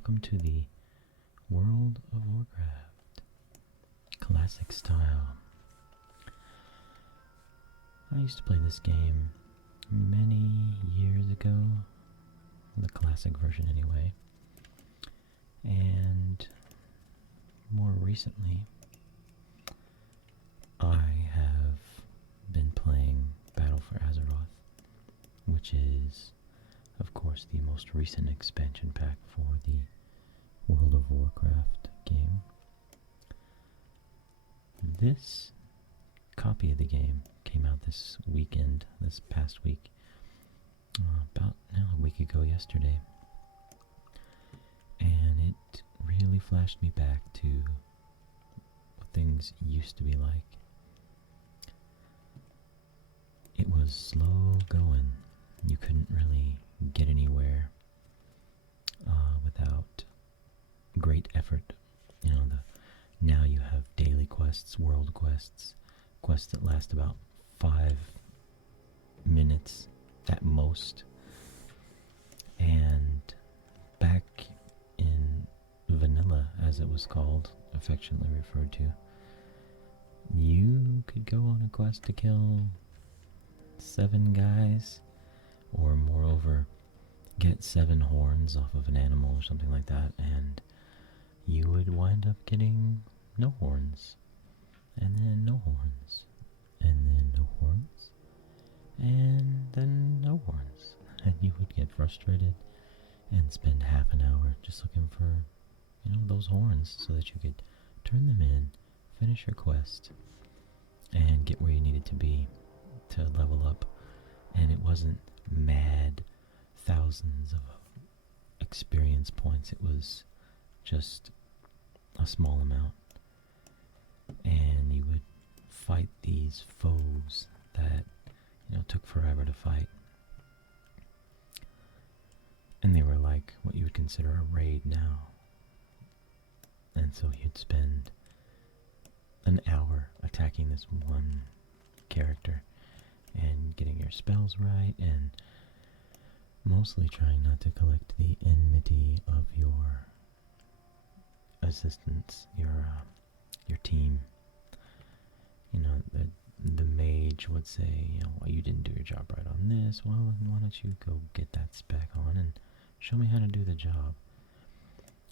welcome to the World of Warcraft Classic Style. I used to play this game many years ago, the classic version anyway, and more recently I have been playing Battle for Azeroth, which is of course the most recent expansion pack for the World of Warcraft game. This copy of the game came out this past week, about now a week ago yesterday, and it really flashed me back to what things used to be like. It was slow going. You couldn't really get anywhere without great effort. Now you have daily quests, world quests, quests that last about 5 minutes at most. And back in vanilla, as it was called, affectionately referred to, you could go on a quest to kill 7 guys, or moreover, get 7 horns off of an animal or something like that, and you would wind up getting no horns, and then no horns, and then no horns, and then no horns, and you would get frustrated and spend half an hour just looking for, those horns so that you could turn them in, finish your quest, and get where you needed to be to level up. And it wasn't mad thousands of experience points, it was just a small amount. And you would fight these foes that, took forever to fight. And they were like what you would consider a raid now. And so you'd spend an hour attacking this one character and getting your spells right, and mostly trying not to collect the enmity of your assistants, your team. The mage would say, well, you didn't do your job right on this. Well, then why don't you go get that spec on and show me how to do the job?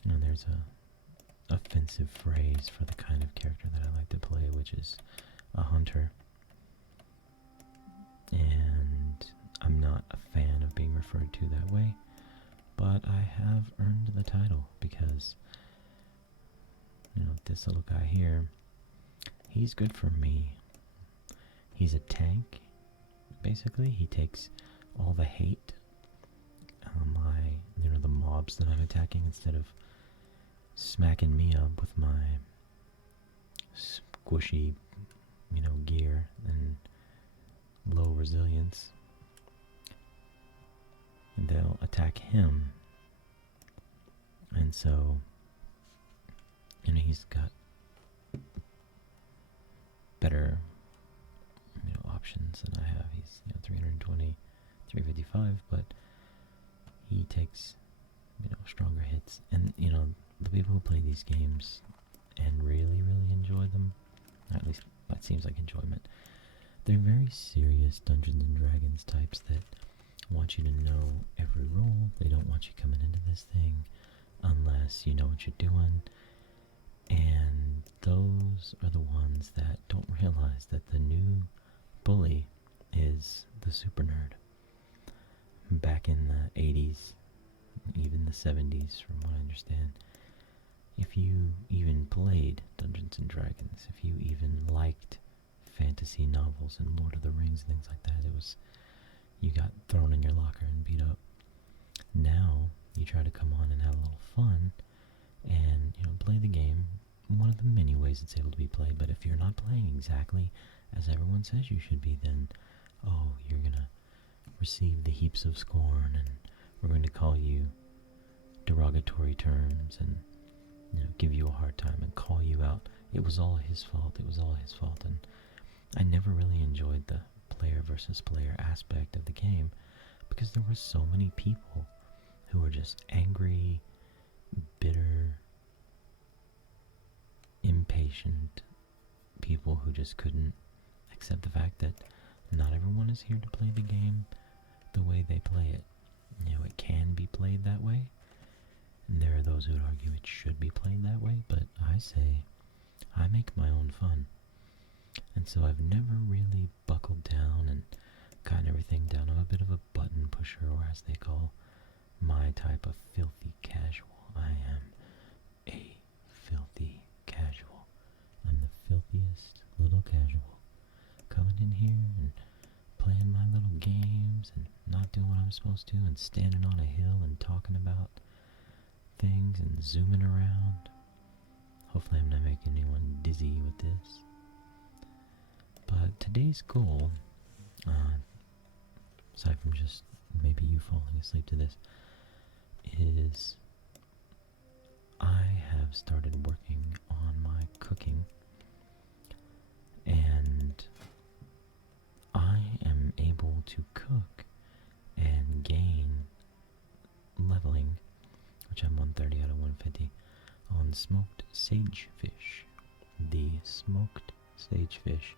There's a offensive phrase for the kind of character that I like to play, which is a hunter. And I'm not a fan of being referred to that way, but I have earned the title because, this little guy here, he's good for me. He's a tank, basically. He takes all the hate, the mobs that I'm attacking, instead of smacking me up with my squishy, gear and low resilience. And they'll attack him. And so, he's got better, options than I have. He's, 320, 355, but he takes, stronger hits. And, the people who play these games and really, really enjoy them, at least that seems like enjoyment, they're very serious Dungeons and Dragons types that want you to know every rule. They don't want you coming into this thing unless you know what you're doing. And those are the ones that don't realize that the new bully is the super nerd. Back in the 80s, even the 70s, from what I understand, if you even played Dungeons and Dragons, if you even liked fantasy novels and Lord of the Rings and things like that, you got thrown in your locker and beat up. Now you try to come on and have a little fun and play the game one of the many ways it's able to be played. But if you're not playing exactly as everyone says you should be, then you're gonna receive the heaps of scorn, and we're going to call you derogatory terms and give you a hard time and call you out. It was all his fault. And I never really enjoyed the player versus player aspect of the game because there were so many people who were just angry, who just couldn't accept the fact that not everyone is here to play the game the way they play it. It can be played that way, and there are those who would argue it should be played that way, but I say I make my own fun. And so I've never really buckled down and gotten everything down. I'm a bit of a button pusher, or as they call my type of filthy casual. I am a filthy casual. I'm the filthiest little casual. Coming in here and playing my little games and not doing what I'm supposed to and standing on a hill and talking about things and zooming around. Hopefully I'm not making anyone dizzy with this. But today's goal, aside from just maybe you falling asleep to this, is I have started working on my cooking, and I am able to cook and gain leveling, which I'm 130 out of 150, on smoked sagefish. The smoked sagefish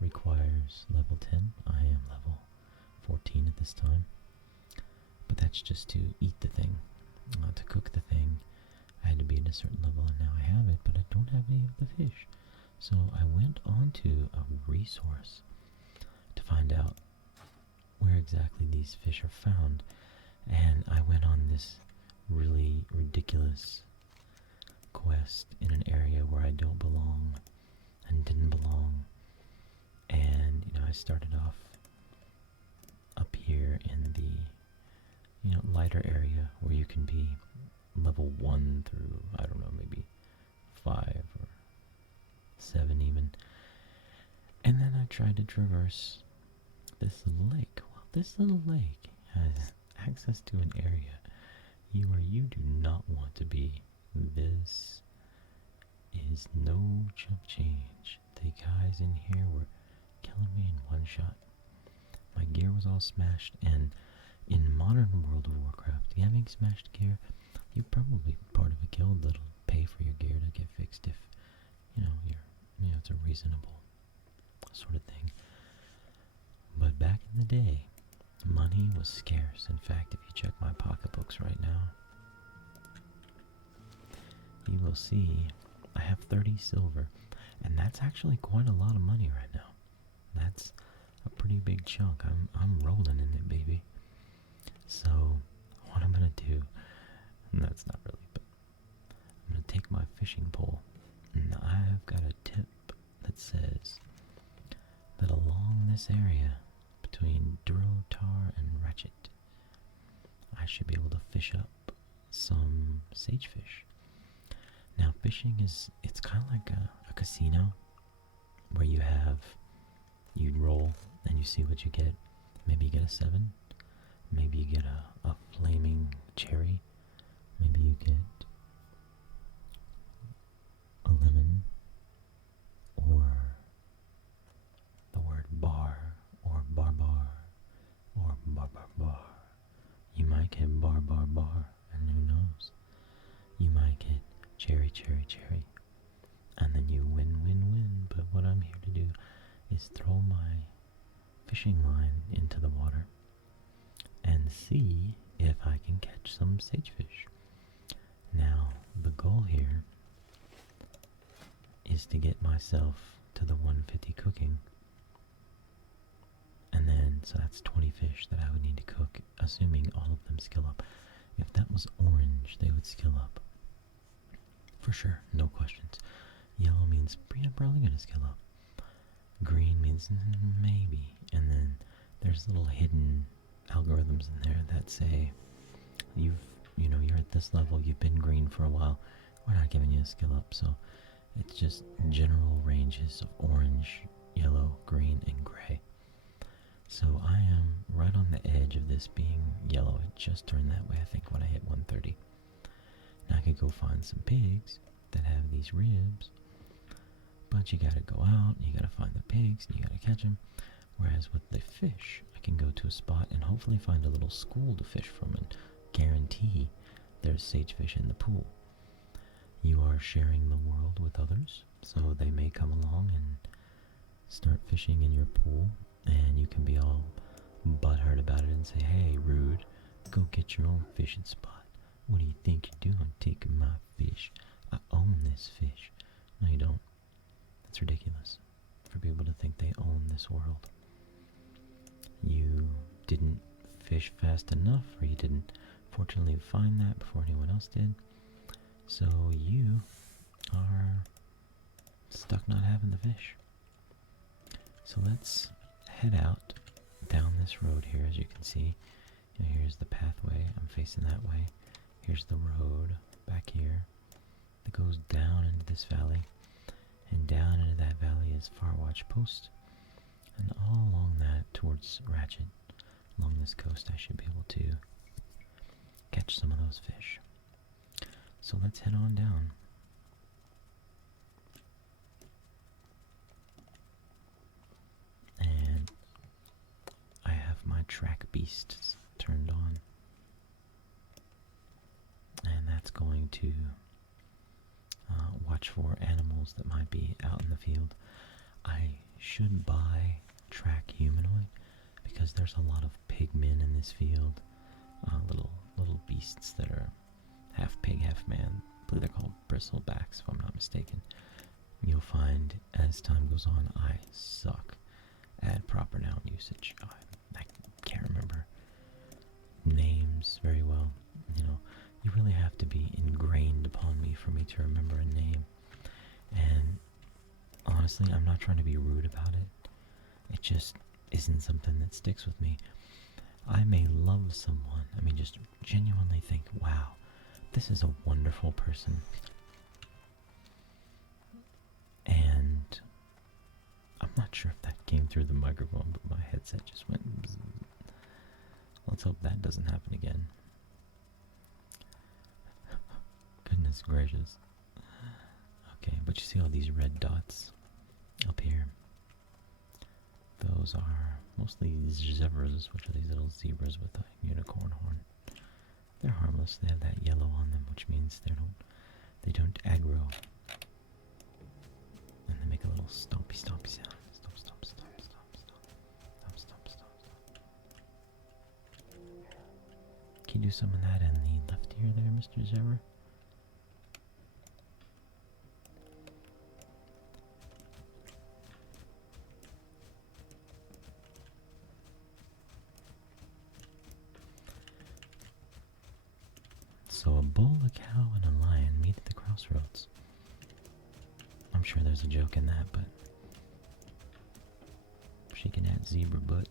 requires level 10. I am level 14 at this time. But that's just to eat the thing. To cook the thing, I had to be at a certain level, and now I have it, but I don't have any of the fish. So I went onto a resource to find out where exactly these fish are found, and I went on this really ridiculous quest in an area where I don't belong and didn't belong. And I started off up here in the lighter area where you can be level 1 through, I don't know, maybe 5 or 7 even. And then I tried to traverse this little lake. Well, this little lake has access to an area where you do not want to be. This is no chump change. The guys in here were killing me in one shot. My gear was all smashed, and in modern World of Warcraft, having smashed gear, you're probably part of a guild that'll pay for your gear to get fixed if, it's a reasonable sort of thing. But back in the day, money was scarce. In fact, if you check my pocketbooks right now, you will see I have 30 silver, and that's actually quite a lot of money right now. That's a pretty big chunk. I'm rolling in it, baby. So, what I'm gonna do, and that's not really, but I'm gonna take my fishing pole, and I've got a tip that says that along this area between Durotar and Ratchet, I should be able to fish up some sagefish. Now, fishing it's kind of like a casino where you roll and you see what you get. Maybe you get a 7. Maybe you get a flaming cherry. Maybe you get a lemon, or the word bar, or barbar, or bar. You might get bar, and who knows? You might get cherry, and then you win. But what I'm here to do is throw my fishing line into the water and see if I can catch some sagefish. Now, the goal here is to get myself to the 150 cooking, and then, so that's 20 fish that I would need to cook, assuming all of them skill up. If that was orange, they would skill up. For sure, no questions. Yellow means probably gonna skill up. Green means maybe, and then there's little hidden algorithms in there that say you're at this level, you've been green for a while, we're not giving you a skill up. So it's just general ranges of orange, yellow, green, and gray. So I am right on the edge of this being yellow. It just turned that way, I think, when I hit 130. Now I could go find some pigs that have these ribs, but you gotta go out, and you gotta find the pigs, and you gotta catch them. Whereas with the fish, I can go to a spot and hopefully find a little school to fish from and guarantee there's sagefish in the pool. You are sharing the world with others, so they may come along and start fishing in your pool, and you can be all butthurt about it and say, "Hey, rude, go get your own fishing spot. What do you think you're doing, taking my fish? I own this fish." No, you don't. It's ridiculous for people to think they own this world. You didn't fish fast enough, or you didn't fortunately find that before anyone else did. So you are stuck not having the fish. So let's head out down this road here. As you can see, here's the pathway. I'm facing that way. Here's the road back here that goes down into this valley, and down into that valley is Farwatch Post, and all along that towards Ratchet, along this coast, I should be able to catch some of those fish. So let's head on down. And I have my track beasts turned on, and that's going to watch for animals that might be out in the field. I should buy track humanoid because there's a lot of pigmen in this field, little beasts that are half pig, half man. I believe they're called bristlebacks, if I'm not mistaken. You'll find as time goes on, I suck at proper noun usage. I can't remember names very well. You really have to be ingrained upon me for me to remember a name. And honestly, I'm not trying to be rude about it. It just isn't something that sticks with me. I may love someone, just genuinely think, wow, this is a wonderful person. And I'm not sure if that came through the microphone, but my headset just went bzz. Let's hope that doesn't happen again. Goodness gracious. Okay, but you see all these red dots up here? Those are mostly zebras, which are these little zebras with a unicorn horn. They're harmless. They have that yellow on them, which means they don't aggro. And they make a little stompy sound. Stomp, stomp, stomp, stomp, stomp. Stomp, stomp, stomp, stomp. Can you do some of that in the left ear there, Mr. Zebra? So a bull, a cow, and a lion meet at the crossroads. I'm sure there's a joke in that, but shaking that zebra butt.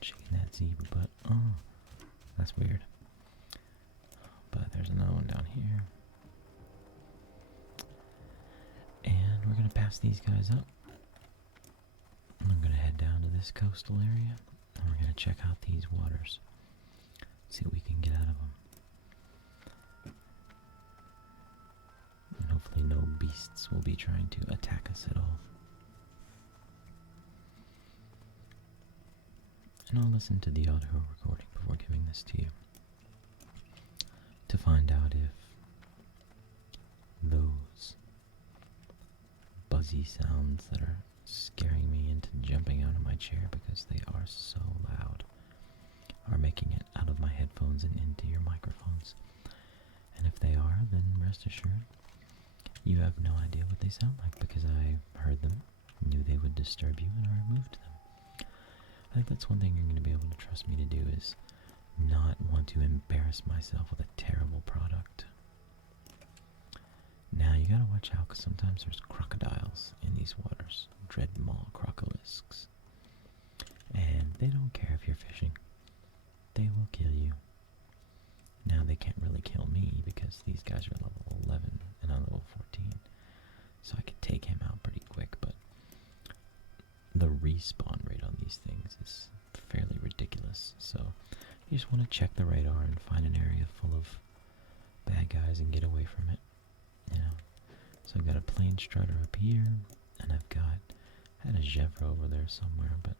Shaking that zebra butt. Oh, that's weird. But there's another one down here. And we're going to pass these guys up. I'm going to head down to this coastal area, and we're going to check out these waters. See what we can get out of them. And hopefully no beasts will be trying to attack us at all. And I'll listen to the audio recording before giving this to you, to find out if those buzzy sounds that are scaring me into jumping out of my chair because they are so loud are making it out of my headphones and into your microphones. And if they are, then rest assured, you have no idea what they sound like, because I heard them, knew they would disturb you, and I removed them. I think that's one thing you're going to be able to trust me to do, is not want to embarrass myself with a terrible product. Now, you gotta watch out, because sometimes there's crocodiles in these waters. Dread maw crocolisks. And they don't care if you're fishing. They will kill you. Now, they can't really kill me, because these guys are level 11, and I'm level 14. So I could take him out pretty quick, but the respawn rate on these things is fairly ridiculous. So you just want to check the radar and find an area full of bad guys and get away from it. So I've got a plain strutter up here, and I had a Gevra over there somewhere, but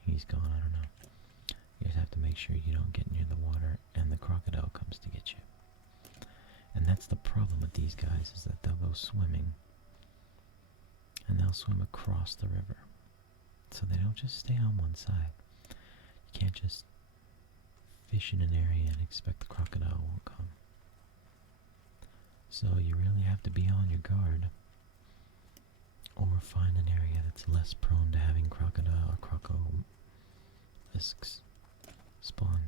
he's gone, I don't know. You just have to make sure you don't get near the water and the crocodile comes to get you. And that's the problem with these guys, is that they'll go swimming and they'll swim across the river. So they don't just stay on one side. You can't just fish in an area and expect the crocodile won't come. So you really have to be on your guard, or find an area that's less prone to having crocodile or crocoisks spawn.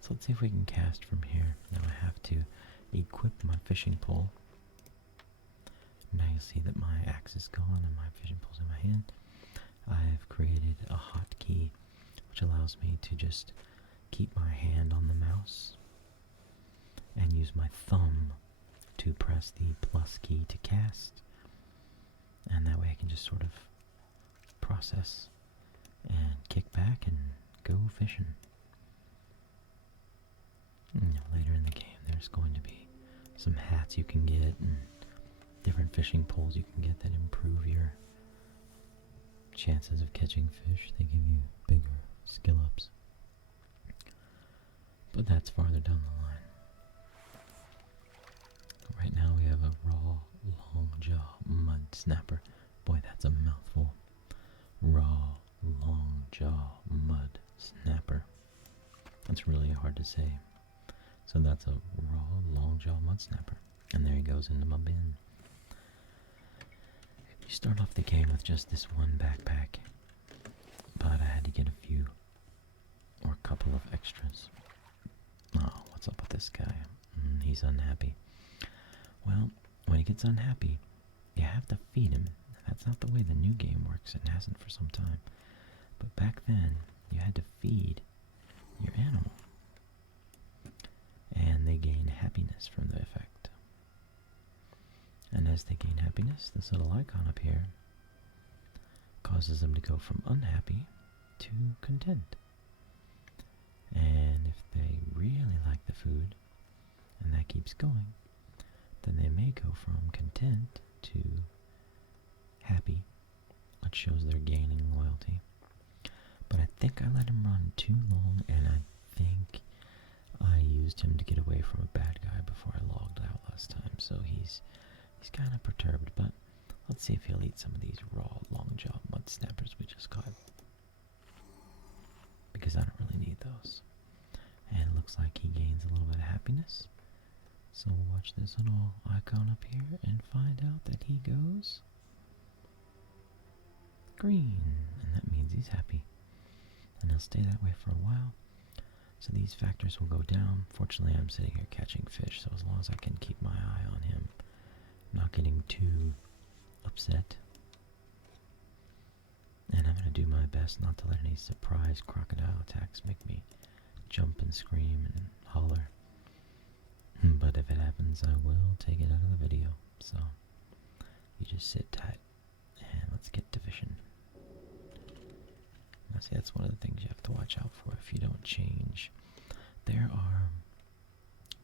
So let's see if we can cast from here. Now I have to equip my fishing pole. Now you'll see that my axe is gone and my fishing pole's in my hand. I've created a hotkey which allows me to just keep my hand on the mouse and use my thumb to press the plus key to cast. And that way I can just sort of process and kick back and go fishing. Later in the game there's going to be some hats you can get and different fishing poles you can get that improve your chances of catching fish. They give you bigger skill ups. But that's farther down the line. Right now we have a raw, long jaw mud snapper. Boy, that's a mouthful. Raw, long jaw mud snapper. That's really hard to say. So that's a raw, long jaw mud snapper. And there he goes into my bin. You start off the game with just this one backpack, but I had to get a few, or a couple of extras. Oh, what's up with this guy? He's unhappy. Well, when he gets unhappy, you have to feed him. That's not the way the new game works. It hasn't for some time. But back then, you had to feed your animal. And they gain happiness from the effect. And as they gain happiness, this little icon up here causes them to go from unhappy to content. And if they really like the food, and that keeps going, then they may go from content to happy, which shows they're gaining loyalty. But I think I let him run too long, and I think I used him to get away from a bad guy before I logged out last time, so he's kind of perturbed, but let's see if he'll eat some of these raw, long-jawed mud snappers we just caught. Because I don't really need those. And it looks like he gains a little bit of happiness. So we'll watch this little icon up here and find out that he goes green. And that means he's happy. And he'll stay that way for a while. So these factors will go down. Fortunately, I'm sitting here catching fish, so as long as I can keep my eye on him, not getting too upset. And I'm going to do my best not to let any surprise crocodile attacks make me jump and scream and holler. But if it happens, I will take it out of the video. So, you just sit tight, and let's get to fishing. Now see, that's one of the things you have to watch out for if you don't change. There are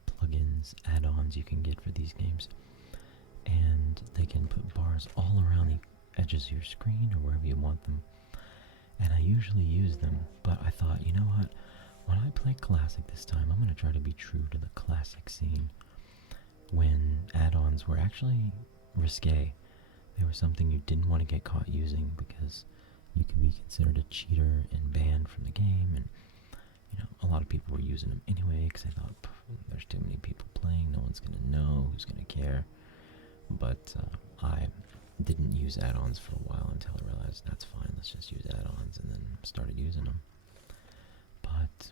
plugins, add-ons you can get for these games, and they can put bars all around the edges of your screen or wherever you want them. And I usually use them, but I thought, you know what? When I play Classic this time, I'm going to try to be true to the Classic scene. When add-ons were actually risque, they were something you didn't want to get caught using because you could be considered a cheater and banned from the game. And you know, a lot of people were using them anyway because they thought, there's too many people playing, no one's going to know, who's going to care. But I didn't use add-ons for a while until I realized that's fine, let's just use add-ons, and then started using them. But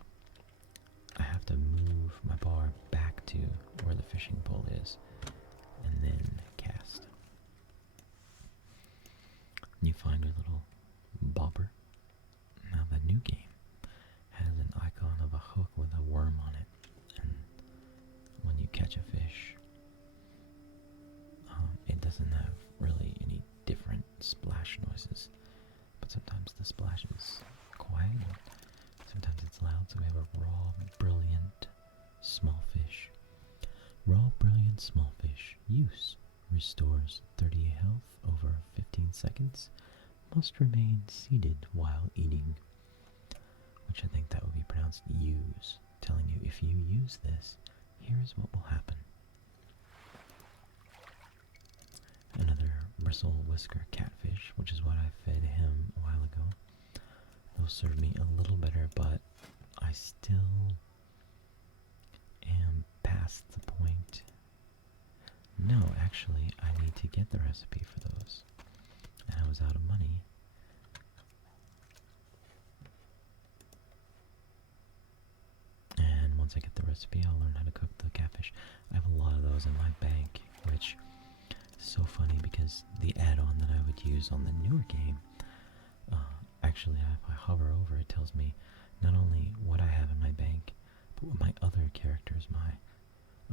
I have to move my bar back to where the fishing pole is, and then cast. You find your little bobber. Now the new game has an icon of a hook with a worm on it, and when you catch a fish, it doesn't have really any different splash noises, but sometimes the splash is quiet, sometimes it's loud. So we have a raw, brilliant, small fish. Raw, brilliant, small fish. Use. Restores 30 health over 15 seconds. Must remain seated while eating. Which I think that would be pronounced use. Telling you if you use this, here is what will happen. bristle whisker catfish, which is what I fed him a while ago. Those serve me a little better, but I still am past the point. No, actually, I need to get the recipe for those. And I was out of money. And once I get the recipe, I'll learn how to cook the catfish. I have a lot of those in my bank, which is so funny because the add-on that I would use on the newer game, actually, if I hover over, it tells me not only what I have in my bank, but what my other characters, my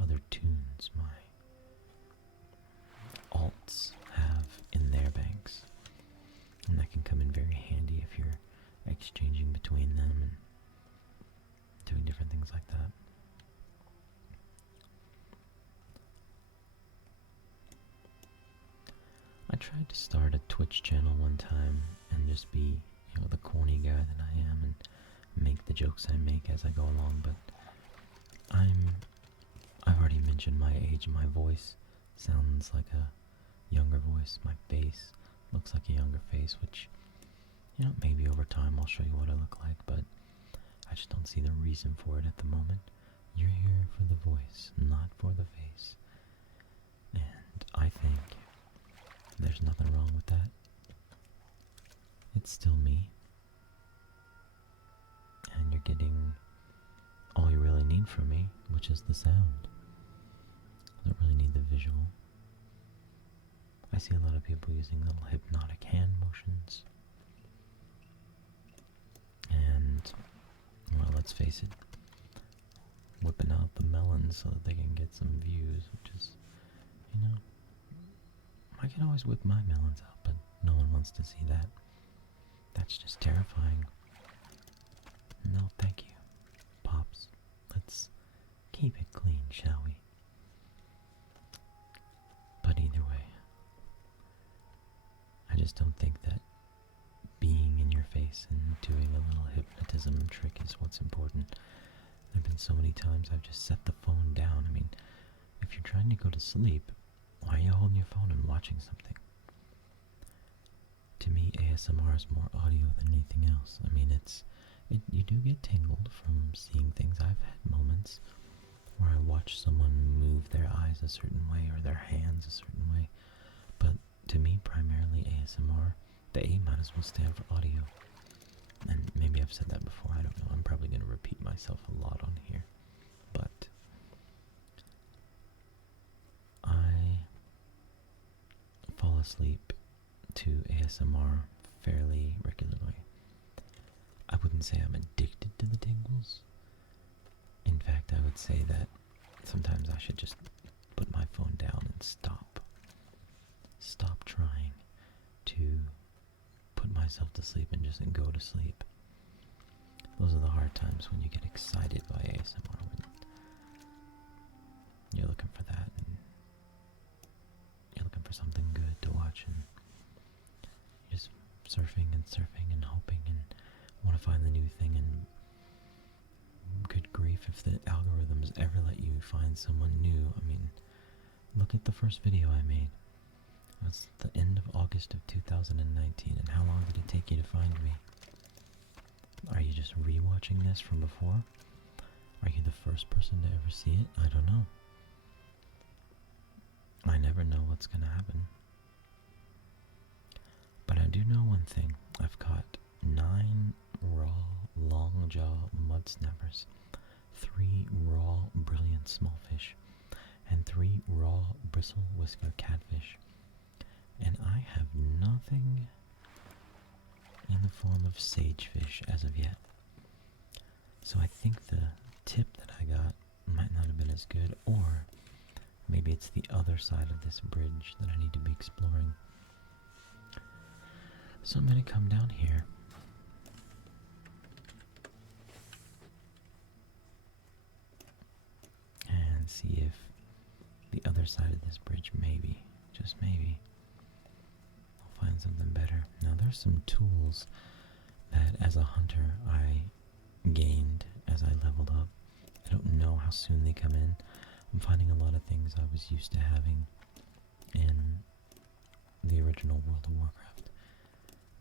other tunes, my alts have in their banks. And that can come in very handy if you're exchanging between them and doing different things like that. I tried to start a Twitch channel one time and just be, the corny guy that I am and make the jokes I make as I go along, but I've already mentioned my age. My voice sounds like a younger voice. My face looks like a younger face, which, maybe over time I'll show you what I look like, but I just don't see the reason for it at the moment. You're here for the voice, not for the face. And I think there's nothing wrong with that. It's still me. And you're getting all you really need from me, which is the sound. I don't really need the visual. I see a lot of people using little hypnotic hand motions. And, well, let's face it, whipping out the melons so that they can get some views, which is, I can always whip my melons out, but no one wants to see that. That's just terrifying. No, thank you, Pops. Let's keep it clean, shall we? But either way, I just don't think that being in your face and doing a little hypnotism trick is what's important. There have been so many times I've just set the phone down. I mean, if you're trying to go to sleep, why are you holding your phone and watching something? To me, ASMR is more audio than anything else. I mean, you do get tingled from seeing things. I've had moments where I watch someone move their eyes a certain way or their hands a certain way. But to me, primarily ASMR, the A might as well stand for audio. And maybe I've said that before, I don't know. I'm probably going to repeat myself a lot on here. But I fall asleep to ASMR fairly regularly. I wouldn't say I'm addicted to the tingles. In fact, I would say that sometimes I should just put my phone down and stop. Stop trying to put myself to sleep and just go to sleep. Those are the hard times when you get excited by ASMR, when you're looking for that and you're looking for something good to watch, and you're just surfing and hoping and want to find the new thing, and good grief, if the algorithms ever let you find someone new. I mean, look at the first video I made. It was the end of August of 2019, and how long did it take you to find me? Are you just rewatching this from before? Are you the first person to ever see it? I don't know. I never know what's going to happen. But I do know one thing. I've caught 9 raw long-jaw mud snappers, 3 raw brilliant smallfish, and 3 raw bristle whisker catfish. And I have nothing in the form of sagefish as of yet. So I think the tip that I got might not have been as good, or maybe it's the other side of this bridge that I need to be exploring. So I'm going to come down here and see if the other side of this bridge, maybe, just maybe, I'll find something better. Now there's some tools that as a hunter I gained as I leveled up. I don't know how soon they come in. I'm finding a lot of things I was used to having in the original original World of Warcraft.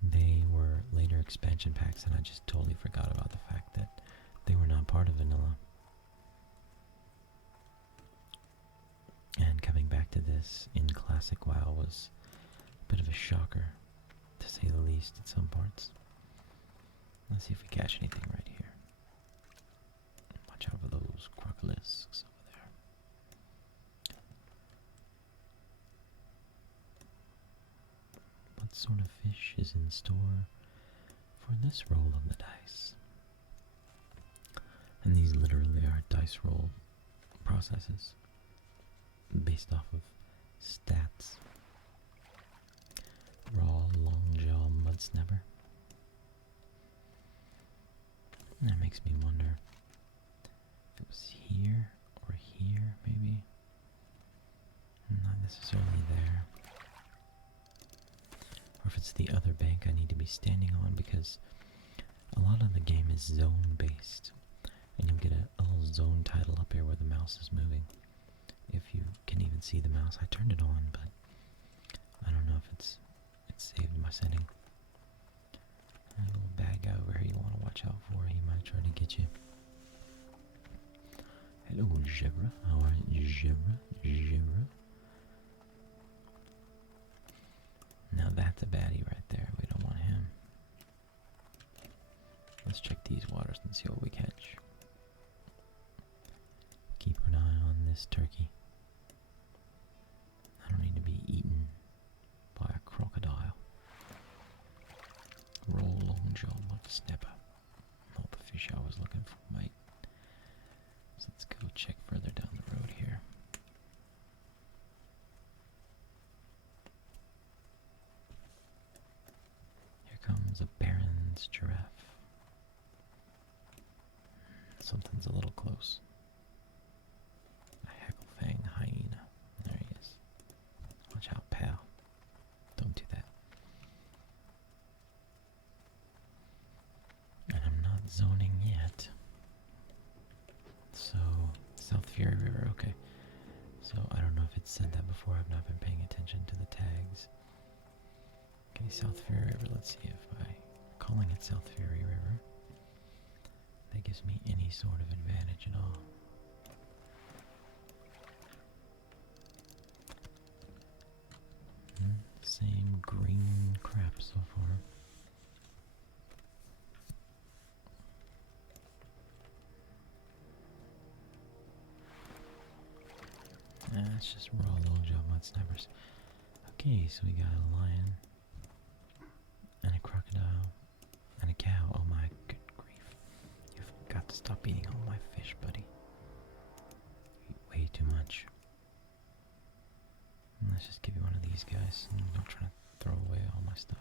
They were later expansion packs, and I just totally forgot about the fact that they were not part of vanilla. And coming back to this in Classic WoW was a bit of a shocker, to say the least, at some parts. Let's see if we catch anything right here. Watch out for those crocolisks over there. What sort of fish is in store for this roll of the dice? And these literally are dice roll processes based off of stats. Raw longjaw mudsnapper. That makes me wonder if it was here or here, maybe. Not necessarily there. Or if it's the other bank I need to be standing on, because a lot of the game is zone based. And you'll get a little zone title up here where the mouse is moving. If you can even see the mouse. I turned it on, but I don't know if it's saved my setting. A little bad guy over here you want to watch out for. He might try to get you. Hello, Zebra. How are you, Zebra? Zebra. Now that's a baddie right there. We don't want him. Let's check these waters and see what we catch. Keep an eye on this turkey. I don't need to be eaten by a crocodile. Roll longjaw mudsnapper. Not the fish I was looking for, mate. So let's go check further down the road here. Here comes a Barrens giraffe. Something's a little close. A hecklefang hyena. There he is. Watch out, pal. Don't do that. And I'm not zoning yet. So, Southfury River, okay. So, I don't know if it said that before. I've not been paying attention to the tags. Okay, Southfury River. Let's see if by calling it Southfury River, that gives me any sort of advantage at all. Same green crap so far. It's just raw longjaw mudsnappers. Okay, so we got a lion and a crocodile and a cow. Oh my good grief. You've got to stop eating all my fish, buddy. You eat way too much. Let's just give you one of these guys. I'm not trying to throw away all my stuff.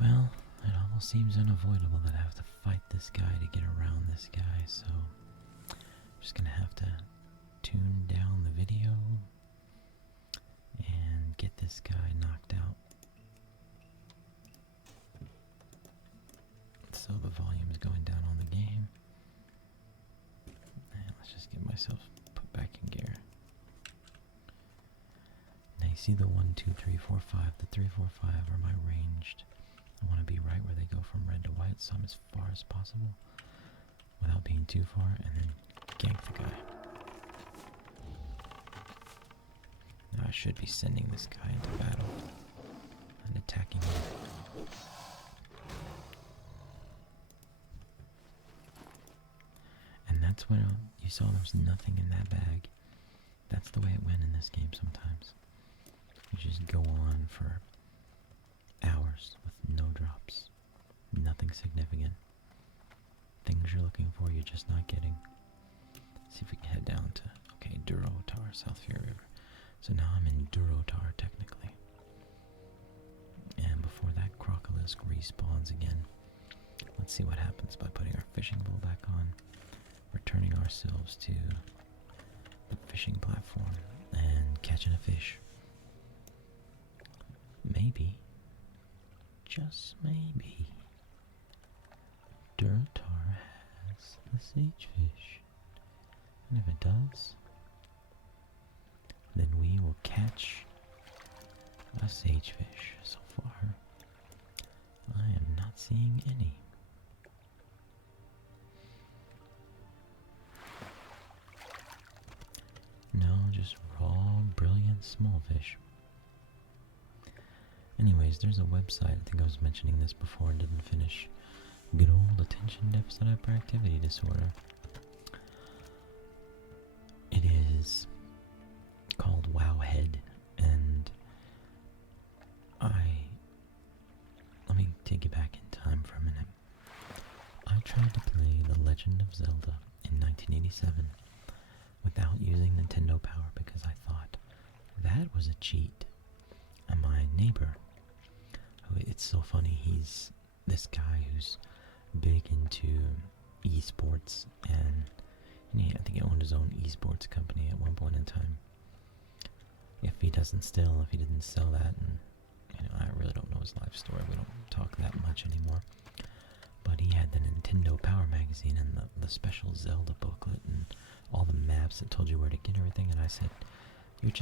Well, it almost seems unavoidable that I have to fight this guy to get around this guy, so I'm just gonna have to tune down the video and get this guy knocked out. So the volume is going down on the game. And let's just get myself put back in gear. Now you see the 1, 2, 3, 4, 5. The 3, 4, 5 are my ranged. I want to be right where they go from red to white, so I'm as far as possible without being too far, and then gank the guy. Now I should be sending this guy into battle and attacking him. And that's when you saw there was nothing in that bag. That's the way it went in this game sometimes. You just go on for hours with no drops. Nothing significant. Things you're looking for, you're just not getting. See if we can head down to, okay, Durotar, Southfury River. So now I'm in Durotar, technically. And before that crocolisk respawns again, let's see what happens by putting our fishing bowl back on, returning ourselves to the fishing platform, and catching a fish. Maybe, just maybe, Durotar has a sagefish. And if it does, then we will catch a sagefish. So far, I am not seeing any. No, just raw, brilliant small fish. Anyways, there's a website, I think I was mentioning this before and didn't finish. Good old attention deficit hyperactivity disorder. It is called Wowhead, and let me take you back in time for a minute. I tried to play The Legend of Zelda in 1987 without using Nintendo Power because I thought that was a cheat. And my neighbor, it's so funny, he's this guy who's big into esports, and I think he owned his own esports company at one point in time. If he didn't sell that, and I really don't know his life story, we don't talk that much anymore. But he had the Nintendo Power magazine and the special Zelda booklet and all the maps that told you where to get everything, and I said, you're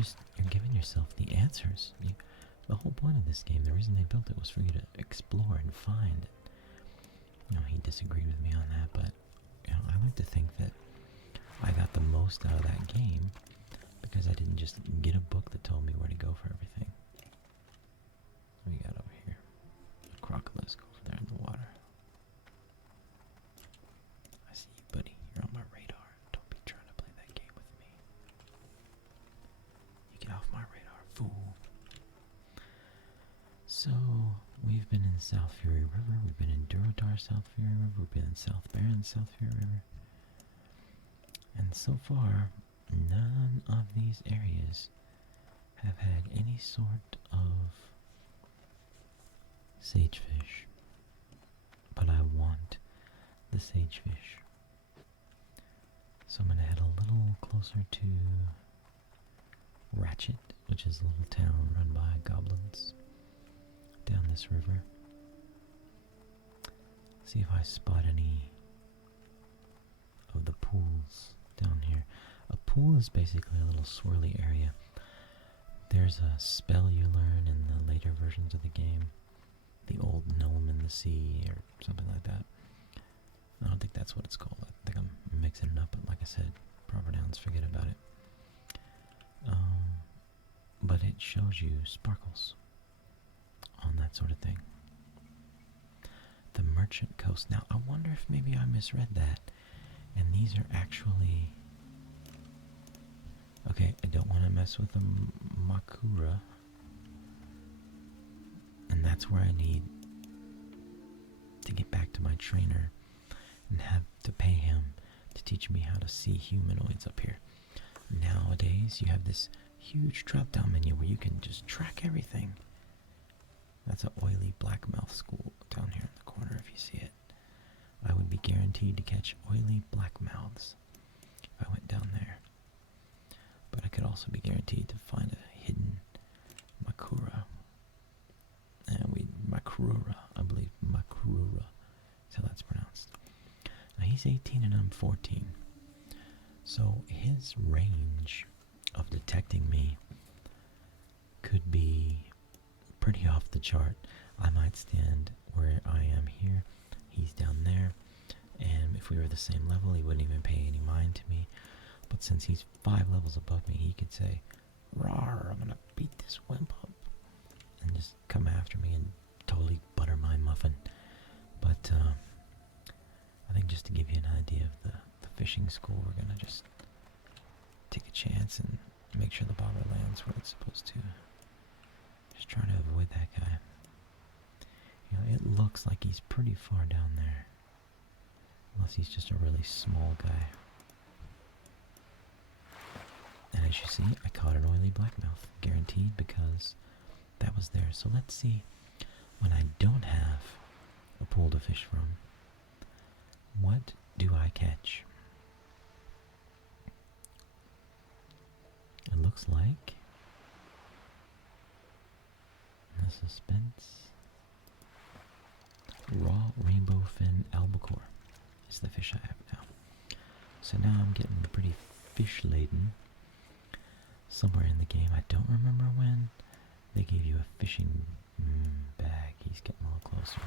giving yourself the answers. The whole point of this game, the reason they built it was for you to explore and find. He disagreed with me on that, but I like to think that I got the most out of that game because I didn't just get a book that told me where to go for everything. What do we got over here? A crocodile's go over there in the water. I see you, buddy. You're on my radar. Don't be trying to play that game with me. You get off my radar, fool. So, we've been in Southfury River, we've been in Durotar, Southfury River, we've been in South Barrens, Southfury River. And so far, none of these areas have had any sort of sagefish. But I want the sagefish. So I'm going to head a little closer to Ratchet, which is a little town run by goblins, down this river. See if I spot any of the pools down here. A pool is basically a little swirly area. There's a spell you learn in the later versions of the game. The old gnome in the sea or something like that. I don't think that's what it's called. I think I'm mixing it up, but like I said, proper nouns, forget about it. But it shows you sparkles on that sort of thing. The Merchant Coast. Now, I wonder if maybe I misread that, and these are actually... Okay, I don't want to mess with the Makura, and that's where I need to get back to my trainer and have to pay him to teach me how to see humanoids up here. Nowadays, you have this huge drop-down menu where you can just track everything. That's an oily blackmouth school down here in the corner if you see it. I would be guaranteed to catch oily blackmouths if I went down there. But I could also be guaranteed to find a hidden Makura. Makurura, I believe. Makurura is how that's pronounced. Now he's 18 and I'm 14. So his range of detecting me could be pretty off the chart. I might stand where I am here, he's down there, and if we were the same level, he wouldn't even pay any mind to me. But since he's 5 levels above me, he could say, "Rawr, I'm gonna beat this wimp up," and just come after me and totally butter my muffin. But I think just to give you an idea of the fishing school, we're gonna just take a chance and make sure the bobber lands where it's supposed to. Just trying to avoid that guy. It looks like he's pretty far down there. Unless he's just a really small guy. And as you see, I caught an oily blackmouth. Guaranteed, because that was there. So let's see, when I don't have a pool to fish from, what do I catch? It looks like the suspense. Raw rainbow fin albacore is the fish I have now. So now I'm getting pretty fish laden somewhere in the game. I don't remember when, They gave you a fishing bag. He's getting a little closer.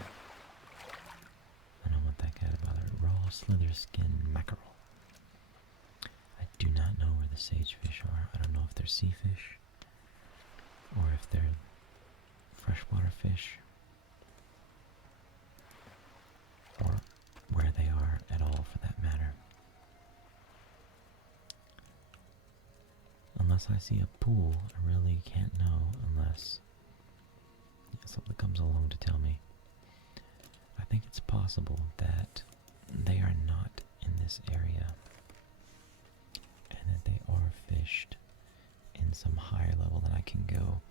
I don't want that guy to bother. Raw slither skin mackerel. I do not know where the sagefish are. I don't know if they're sea fish or if they're freshwater fish or where they are at all for that matter. Unless I see a pool, I really can't know unless something comes along to tell me. I think it's possible that they are not in this area and that they are fished in some higher level than I can go.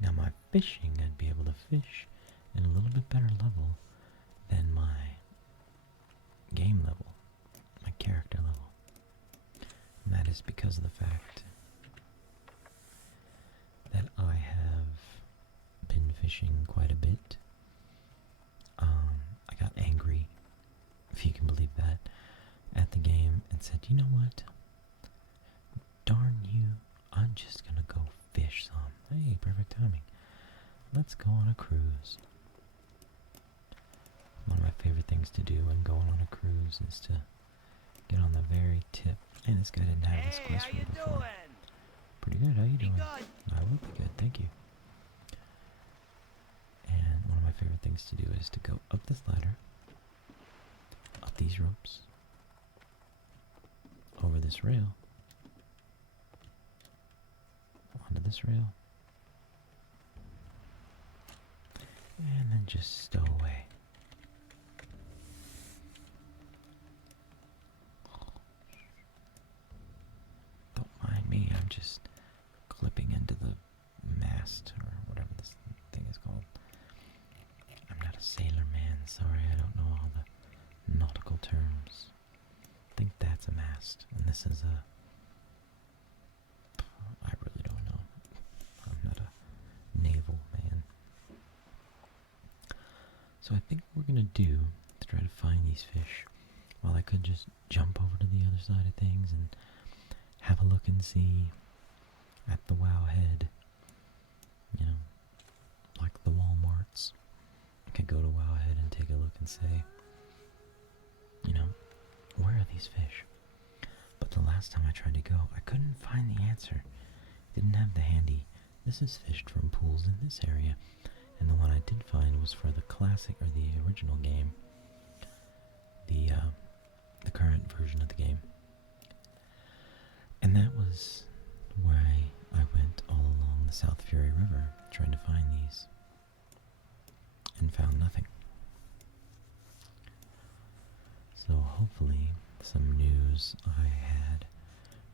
Now my fishing, I'd be able to fish in a little bit better level than my game level, my character level. And that is because of the fact that I have been fishing quite a bit. I got angry, if you can believe that, at the game and said, you know what? Darn you, I'm just gonna go fish some. Hey, perfect timing. Let's go on a cruise. One of my favorite things to do when going on a cruise is to get on the very tip. Hey, this guy didn't have this quest room before. Doing? Pretty good, how you doing? Good. I will be good, thank you. And one of my favorite things to do is to go up this ladder, up these ropes, over this rail, onto this rail, and then just stow away. Don't mind me, I'm just clipping into the mast, or whatever this thing is called. I'm not a sailor man, sorry, I don't know all the nautical terms. I think that's a mast, and this is a... I really don't know. I'm not a naval man. So I think what we're gonna do to try to find these fish, while I could just jump over to the other side of things and have a look and see at the WoW head, you know, like the Walmarts. I could go to WoW head and take a look and say, you know, where are these fish? But the last time I tried to go, I couldn't find the answer. Didn't have the handy. This is fished from pools in this area, and the one I did find was for the classic or the original game, the current version of the game, and that was where I went all along the Southfury River trying to find these, and found nothing. So hopefully some news I had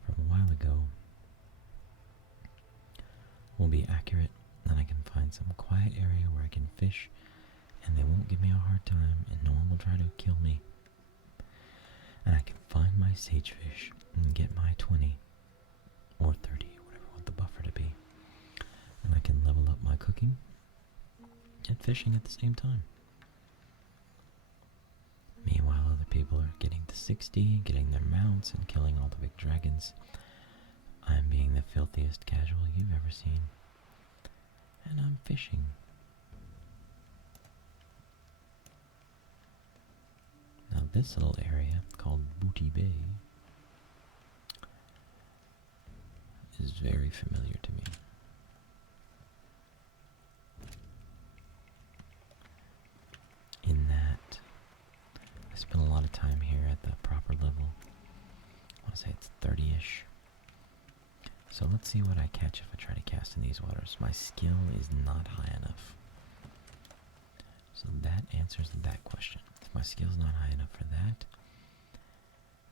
from a while ago will be accurate, and I can find some quiet area where I can fish and they won't give me a hard time and no one will try to kill me. And I can find my sagefish and get my 20 or 30, whatever I want the buffer to be. And I can level up my cooking and fishing at the same time. Meanwhile, other people are getting to 60, getting their mounts, and killing all the big dragons. I'm being the filthiest casual you've ever seen. And I'm fishing. Now this little area, called Booty Bay, is very familiar to me. In that, I spent a lot of time here at the proper level. I want to say it's 30-ish. So let's see what I catch if I try to cast in these waters. My skill is not high enough. So that answers that question. If my skill's not high enough for that,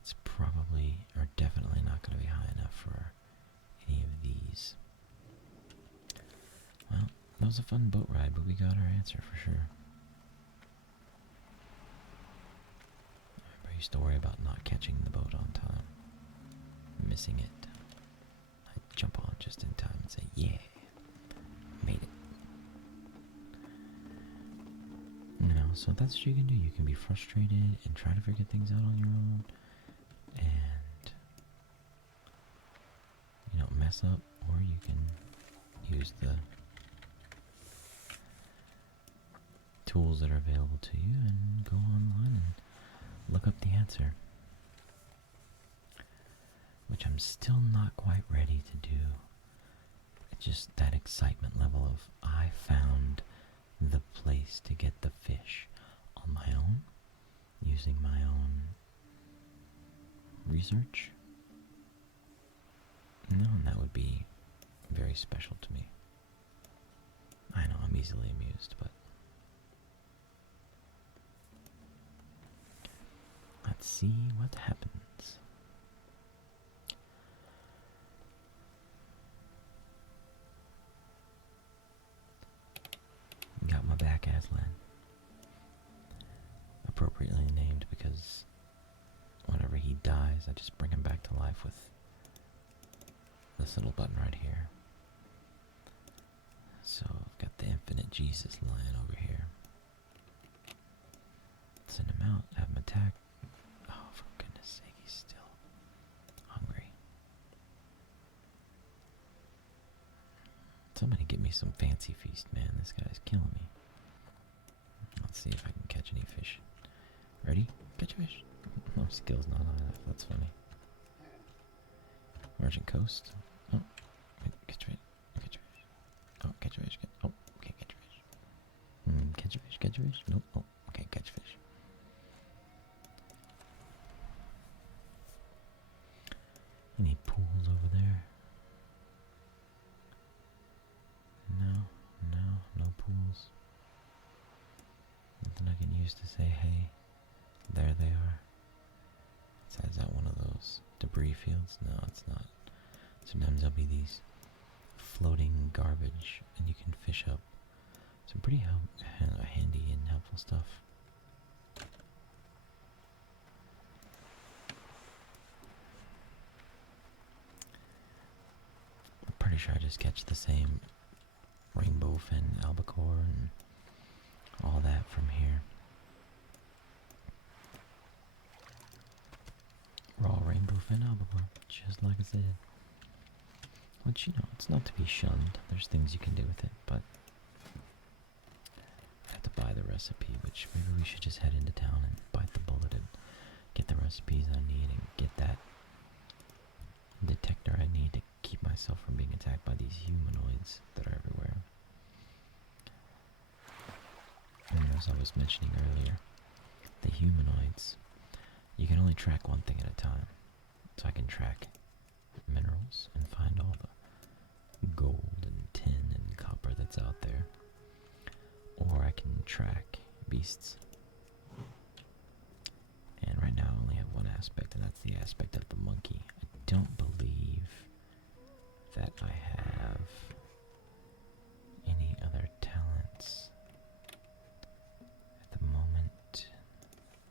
it's probably, or definitely not going to be high enough for any of these. Well, that was a fun boat ride, but we got our answer for sure. I used to worry about not catching the boat on time, missing it. I'd jump on just in time and say, yeah, made it. You know, so that's what you can do. You can be frustrated and try to figure things out on your own and, you know, mess up, or you can use the tools that are available to you and go online and look up the answer. Which I'm still not quite ready to do. It's just that excitement level of I found the place to get the fish on my own, using my own research. No, and that would be very special to me. I know I'm easily amused, but let's see what happens. Got my back, Aslan. Appropriately named because whenever he dies, I just bring him back to life with this little button right here. So I've got the infinite Jesus lion over here. Send him out, have him attack. Oh, for goodness sake, he's still hungry. Somebody give me some fancy feast, man. This guy's killing me. Let's see if I can catch any fish. Ready? Catch a fish. No, skill's not high enough. That's funny. Merchant Coast. Oh, wait, catch a fish. Catch a fish. Oh, catch a fish. Oh, can't catch a fish. Catch a fish. Catch a fish. Nope. Oh, okay, catch a fish. Any pools over there? No pools. Nothing I can use to say, hey, there they are. Is that one of those debris fields? No, it's not. Sometimes there'll be these floating garbage, and you can fish up some pretty handy and helpful stuff. I'm pretty sure I just catch the same rainbow fin albacore and all that from here. Raw rainbow fin albacore, just like I said. Which, you know, it's not to be shunned. There's things you can do with it, but I have to buy the recipe, which maybe we should just head into town and bite the bullet and get the recipes I need and get that detector I need to keep myself from being attacked by these humanoids that are everywhere. And as I was mentioning earlier, the humanoids, you can only track one thing at a time. So I can track minerals and find all the gold and tin and copper that's out there. Or I can track beasts. And right now I only have one aspect, and that's the aspect of the monkey. I don't believe that I have any other talents at the moment.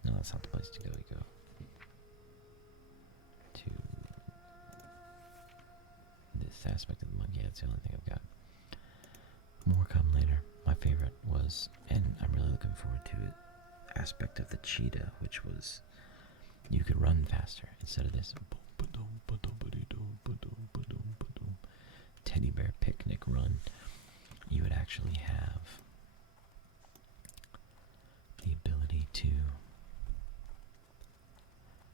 No, that's not the place to go. You go to this aspect of the monkey. That's the only thing I've got. More come later. My favorite was, and I'm really looking forward to it, aspect of the cheetah, which was you could run faster instead of this teddy bear picnic run. You would actually have the ability to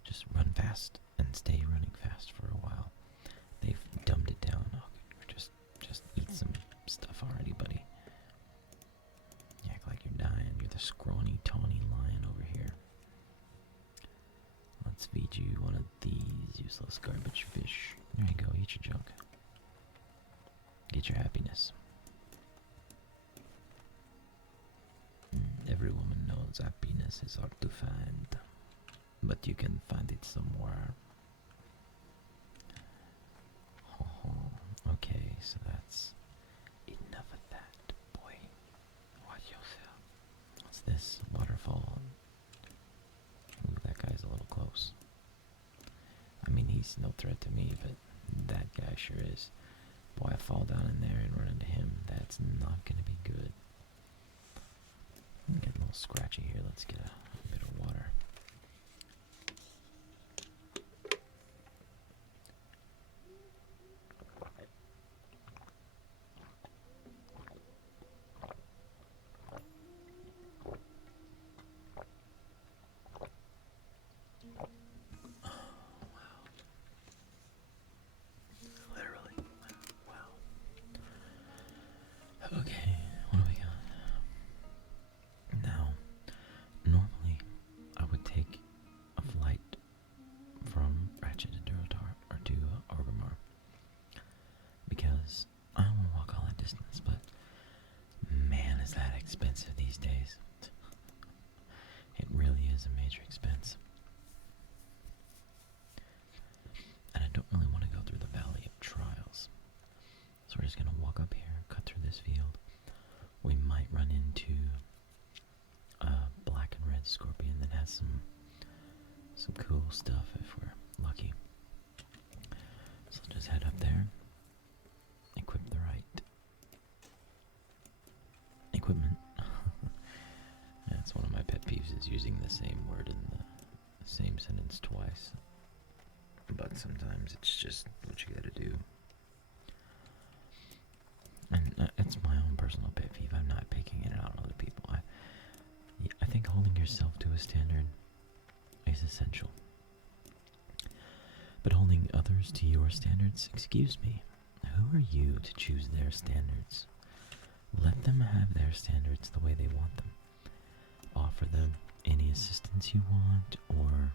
just run fast and stay running fast for a while. They've dumbed it down. Oh, just eat some stuff already, buddy. You act like you're dying. You're the scrawny, tawny lion over here. Let's feed you one of these useless garbage fish. There you go, eat your junk. Get your happiness. Every woman knows happiness is hard to find, but you can find it somewhere. Okay, so that's enough of that, boy. Watch yourself. What's this? Waterfall. Ooh, that guy's a little close. I mean, he's no threat to me, but that guy sure is. Boy, I fall down in there and run into him. That's not going to be good. I'm getting a little scratchy here. Let's get a bit of water. days. It really is a major expense. And I don't really want to go through the Valley of Trials. So we're just going to walk up here, cut through this field. We might run into a black and red scorpion that has some cool stuff if we're lucky. So I'll just head up there, equip the right equipment. That's one of my pet peeves, is using the same word in the same sentence twice. But sometimes it's just what you gotta do. And it's my own personal pet peeve. I'm not picking it out on other people. I think holding yourself to a standard is essential. But holding others to your standards, excuse me, who are you to choose their standards? Let them have their standards the way they want them. Offer them any assistance you want, or,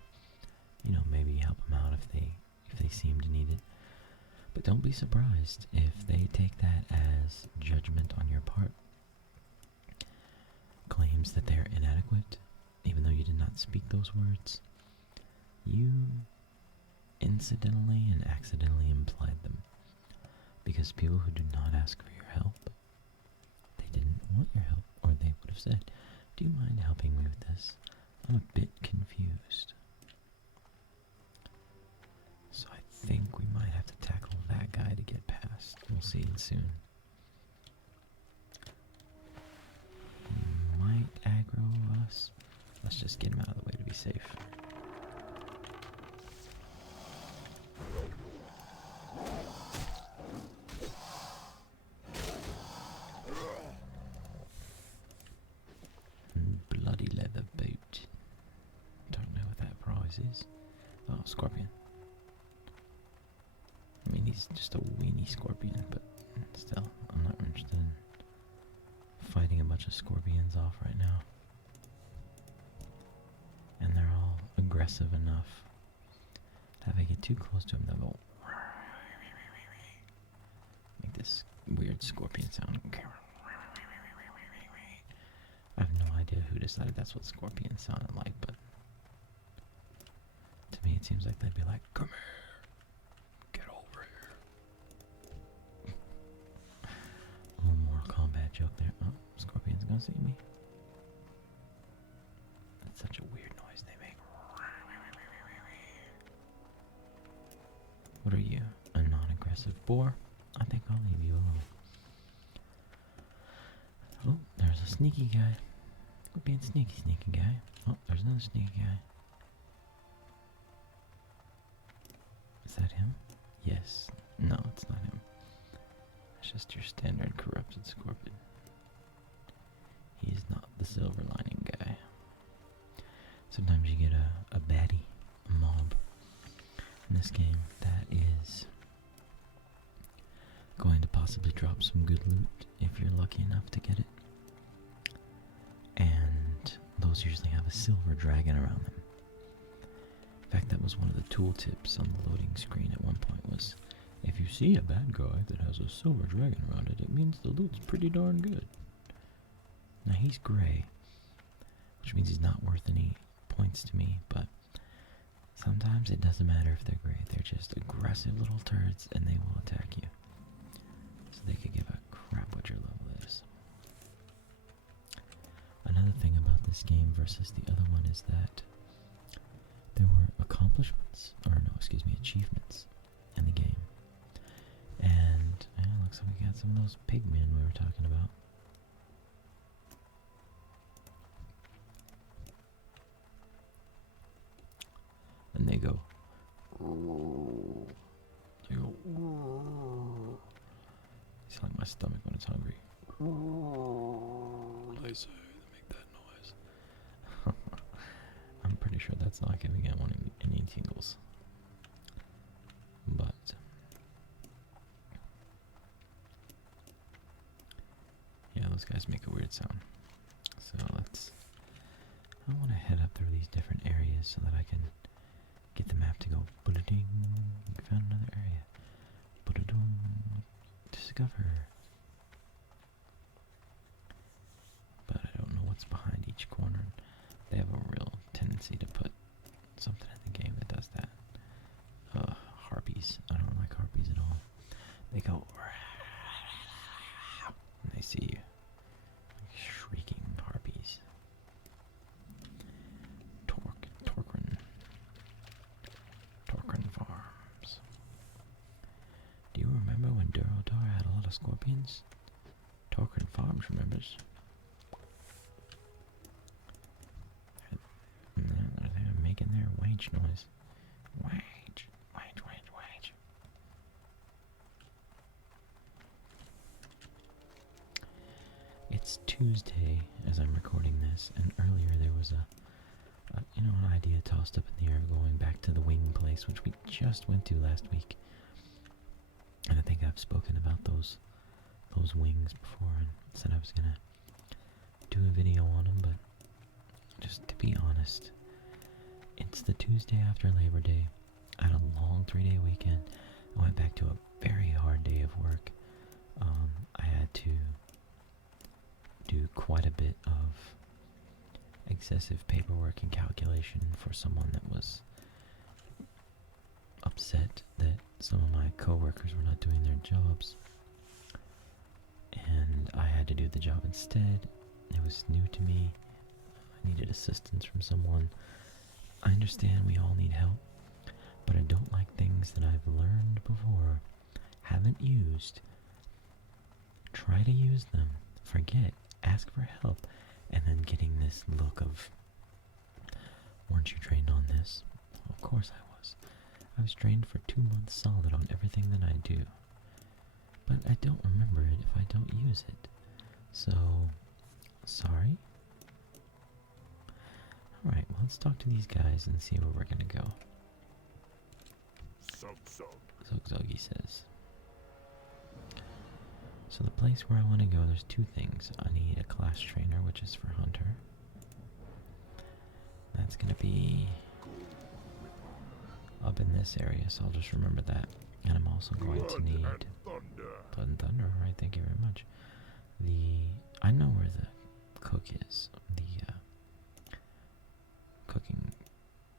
maybe help them out if they seem to need it. But don't be surprised if they take that as judgment on your part. Claims that they're inadequate, even though you did not speak those words. You incidentally and accidentally implied them. Because people who do not ask for your help, they didn't want your help, or they would have said, "Do you mind helping me with this? I'm a bit confused." So I think we might have to tackle that guy to get past. We'll see soon. He might aggro us. Let's just get him out of the way to be safe. Bloody leather boot. Don't know what that prize is. Oh, scorpion. I mean, he's just a weenie scorpion, but still, I'm not interested in fighting a bunch of scorpions off right now. And they're all aggressive enough that if I get too close to them, they'll go make this weird scorpion sound. I have no idea who decided that's what scorpions sounded like, but to me it seems like they'd be like, "Come here. Get over here." A little Mortal Kombat joke there. Oh, scorpion's gonna see me. That's such a weird noise they make. What are you? A non-aggressive boar? I think I'll leave you alone. Oh, there's a sneaky guy. Quit being sneaky guy. Oh, there's another sneaky guy. Is that him? Yes. No, it's not him. It's just your standard corrupted scorpion. He's not the silver lining guy. Sometimes you get a baddie, a mob, in this game that is going to possibly drop some good loot if you're lucky enough to get it. And those usually have a silver dragon around them. In fact, that was one of the tooltips on the loading screen at one point, was if you see a bad guy that has a silver dragon around it, it means the loot's pretty darn good. Now he's gray, which means he's not worth any points to me, but sometimes it doesn't matter if they're gray. They're just aggressive little turds and they will attack you. So they could give a crap what your level is. Another thing about this game versus the other one is that there were achievements in the game. And looks like we got some of those pigmen we were talking about. And they go. It's like my stomach when it's hungry. I say they make that noise. I'm pretty sure that's not giving anyone any tingles. But yeah, those guys make a weird sound. So I want to head up through these different areas so that I can get the map to go ba-da-ding. We found another area. Ba-da-dum. Discover. But I don't know what's behind each corner. They have a real tendency to put something in the game that does that. Harpies. I don't like harpies at all. They go and they see you. Like shrieking harpies. Torquin Farms. Do you remember when Durotar had a lot of scorpions? Torquin Farms remembers. They're making their wage noise. Wage. It's Tuesday as I'm recording this, and earlier there was an idea tossed up in the air going back to the wing place, which we just went to last week. And I think I've spoken about those wings before and said I was gonna do a video on them, but just to be honest, it's the Tuesday after Labor Day. I had a long 3-day weekend. I went back to a very hard day of work. I had to do quite a bit of excessive paperwork and calculation for someone that was upset that some of my coworkers were not doing their jobs, and I had to do the job instead. It was new to me. I needed assistance from someone. I understand we all need help, but I don't like things that I've learned before, haven't used. Try to use them, forget, ask for help, and then getting this look of, weren't you trained on this? Well, of course I was. I was trained for 2 months solid on everything that I do. But I don't remember it if I don't use it. So, sorry? Alright, well, let's talk to these guys and see where we're gonna go. Zog, he says. So the place where I want to go, there's 2 things. I need a class trainer, which is for Hunter. That's gonna be up in this area, so I'll just remember that. And I'm also going to need Blood and Thunder. Alright, thank you very much. I know where the cook is. The cooking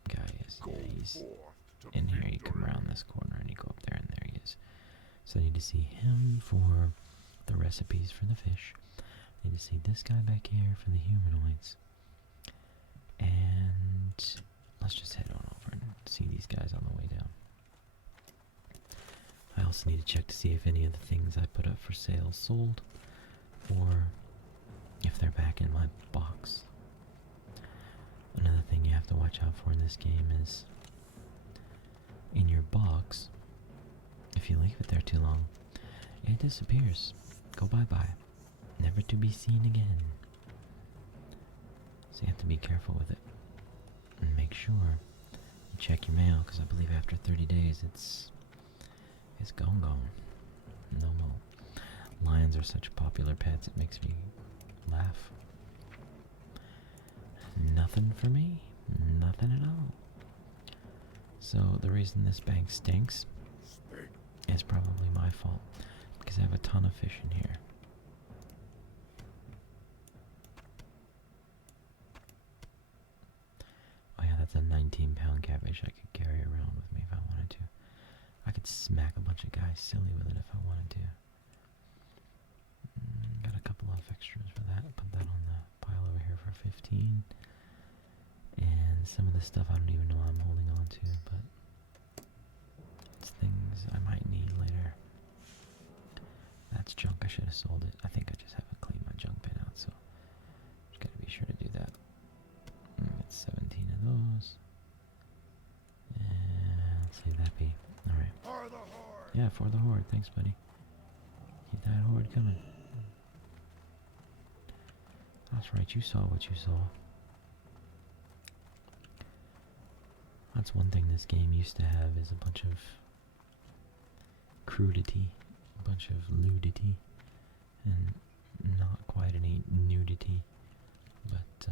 guy is. Yeah, he's in here. You come around this corner and you go up there, and there he is. So I need to see him for the recipes for the fish. I need to see this guy back here for the humanoids. And let's just head on over and see these guys on the way down. I also need to check to see if any of the things I put up for sale sold, or if they're back in my box. Another thing you have to watch out for in this game is, in your box, if you leave it there too long, it disappears. Go bye-bye. Never to be seen again. So you have to be careful with it. And make sure you check your mail, because I believe after 30 days it's gone. No more. Lions are such popular pets, it makes me laugh. Nothing for me. Nothing at all. So the reason this bank stinks is probably my fault, because I have a ton of fish in here. Oh yeah, that's a 19-pound catfish I could carry around with me if I wanted to. I could smack a bunch of guys silly with it if I wanted to. Got a couple of extras for that. Put that on the pile over here for 15. And some of the stuff I don't even know I'm holding on to, but it's things I might need later. That's junk. I should have sold it. I think I just haven't cleaned my junk bin out, so just gotta be sure to do that. Get 17 of those. And let's leave that be. Alright. Yeah, for the horde. Thanks, buddy. Keep that horde coming. That's right, you saw what you saw. That's one thing this game used to have, is a bunch of crudity, a bunch of ludity, and not quite any nudity, but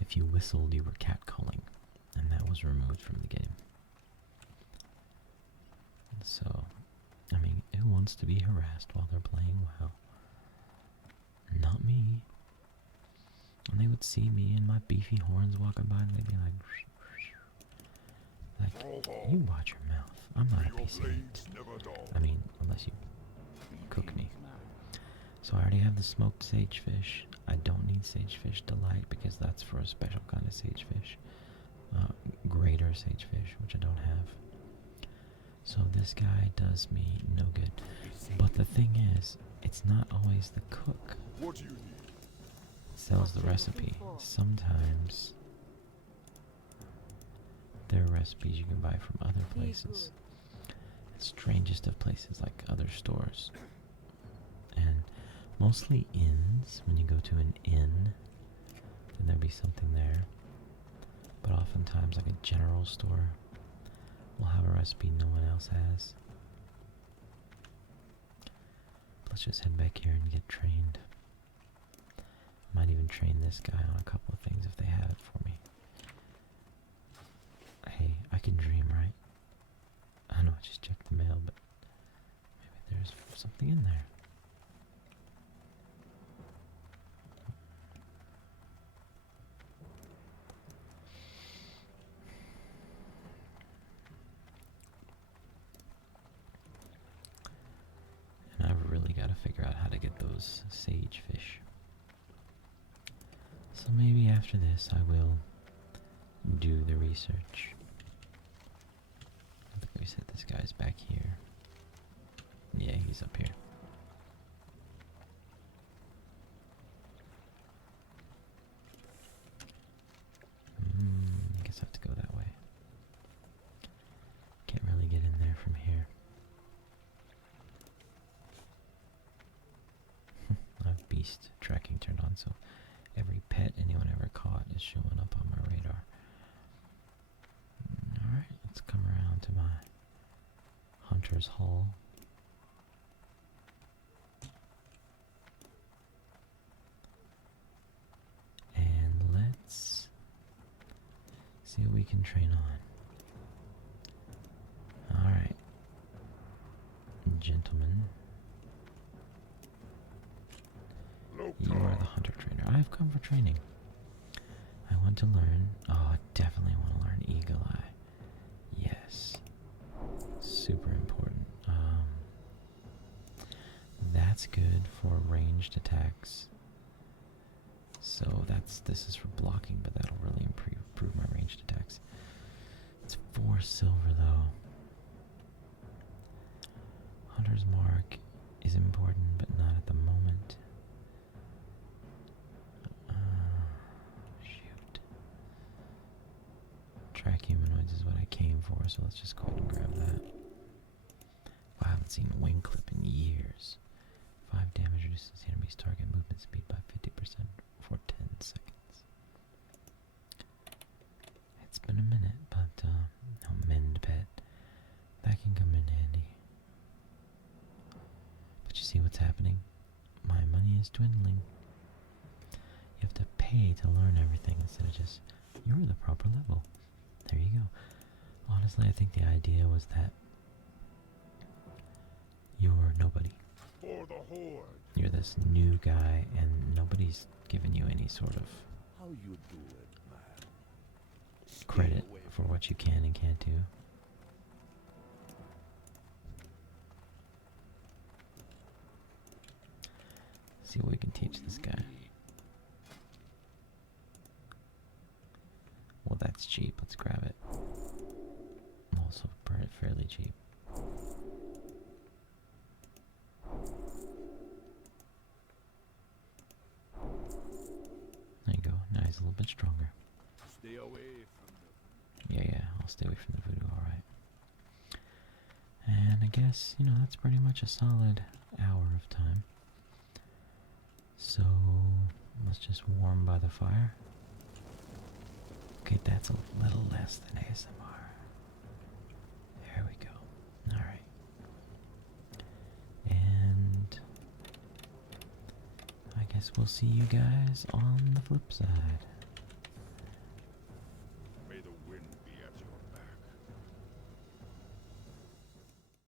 if you whistled you were catcalling, and that was removed from the game. So, I mean, who wants to be harassed while they're playing WoW? Not would see me and my beefy horns walking by, and they'd be like, you watch your mouth. I'm not a piece of meat. I mean, unless you cook me. So I already have the smoked sagefish. I don't need sagefish delight because that's for a special kind of sagefish. Greater sagefish, which I don't have. So this guy does me no good. But the thing is, it's not always the cook. What do you need? Sells the recipe. Sometimes there are recipes you can buy from other places. Strangest of places, like other stores. And mostly inns. When you go to an inn, then there'll be something there. But oftentimes, like a general store will have a recipe no one else has. Let's just head back here and get trained. Might even train this guy on a couple of things if they have it for me. Hey, I can dream, right? I know I just checked the mail, but maybe there's something in there. And I've really got to figure out how to get those sagefish. So maybe after this I will do the research. I think we said this guy's back here. Yeah, he's up here. I guess I have to go that way. Can't really get in there from here. I have beast tracking turned on, so every pet anyone ever caught is showing up on my radar. Alright, let's come around to my hunter's hall. And let's see what we can train on. Alright, gentlemen. You are the hunter trainer. I've come for training. I want to learn. Oh, I definitely want to learn Eagle Eye. Yes. Super important. That's good for ranged attacks. So this is for blocking, but that'll really improve my ranged attacks. It's 4 silver though. Hunter's Mark is important, but not at the moment. Shoot. Track humanoids is what I came for, so let's just go ahead and grab that. Wow, I haven't seen Wing Clip in years. 5 damage reduces the enemy's target movement speed by 50% for 10 seconds. It's been a minute, but no mend pet. That can come in handy. But you see what's happening? My money is dwindling. You have to pay to learn everything instead of just, you're the proper level. There you go. Honestly, I think the idea was that you're nobody. For the horde. You're this new guy, and nobody's giving you any sort of How you do it, man? credit for what you can and can't do. See what we can teach this guy. Well, that's cheap. Let's grab it. Also, fairly cheap. There you go. Now he's a little bit stronger. Stay away from the... Yeah, I'll stay away from the voodoo, alright. And I guess, that's pretty much a solid hour of time. So, let's just warm by the fire. Okay, that's a little less than ASMR. There we go. Alright. And I guess we'll see you guys on the flip side.